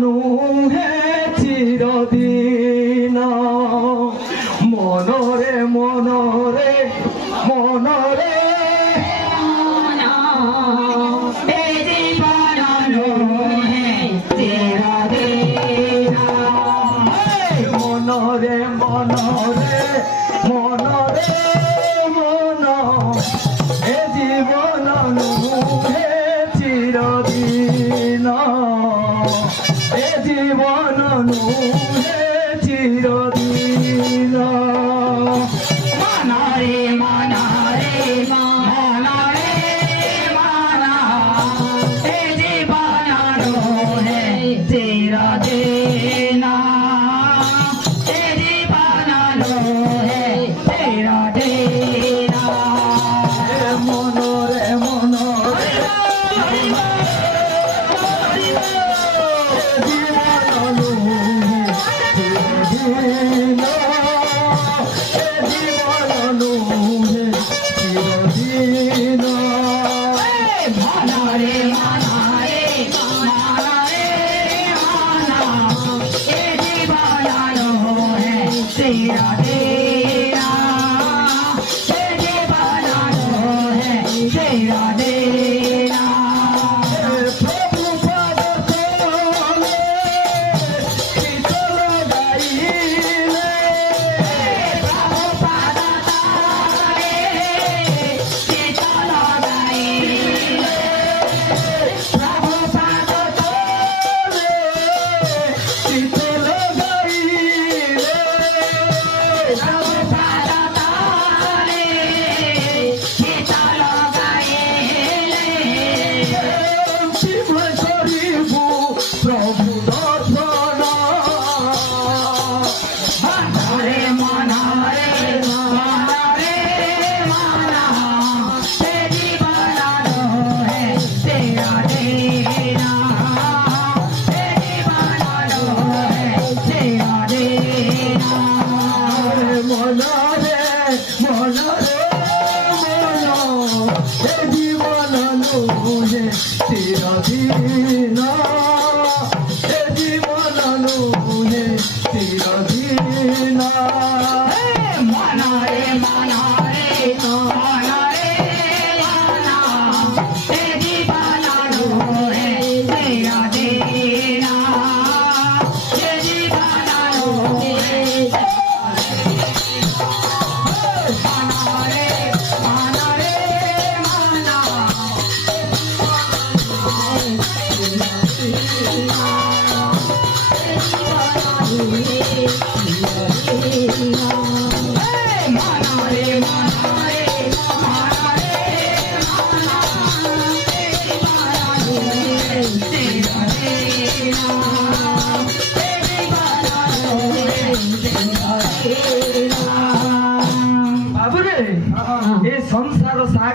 নুহে চিরদিন মনরে মনরে মনরে মনরে মনরে মনরে মন এ জীবন নুহে চিরদিন এ জীবন নুহে চিরদিন মনরে মনরে মনরে মনা এ জীবন নুহে চিরদিন এ জীবন নুহে চিরদিন মনরে মনরে জীবন নুহে চিরদিন এ জীবন নুহে চিরদিন মনরে মনরে মনরে মনা এ জীবন নুহে চিরদিন এ জীবন নুহে চিরদিন প্রভু পদ তলে শীতল গাইলে প্রভুপাদ তলে শীতল গাইলে প্রভুপাদ তলে শীতল গাইলে প্রভুপাদ তলে শীতল গাইলে অন্তিম করিব প্রভু দর্শন মনরে মনরে মনরে মনা এ জীবন নুহে চিরদিন এ জীবন নুহে চিরদিন মনরে মনরে মন এ জীবন নুহে চিরদিন এ জীবন নুহে চিরদিন মনরে মনরে মনরে মনা এ জীবন নুহে চিরদিন এ জীবন নুহে মনরে মনরে মনা মনরে মনরে মনরে মনা এ জীবন নুহে চিরদিন এ জীবন নুহে চিরদিন বাবুরে এ সংসার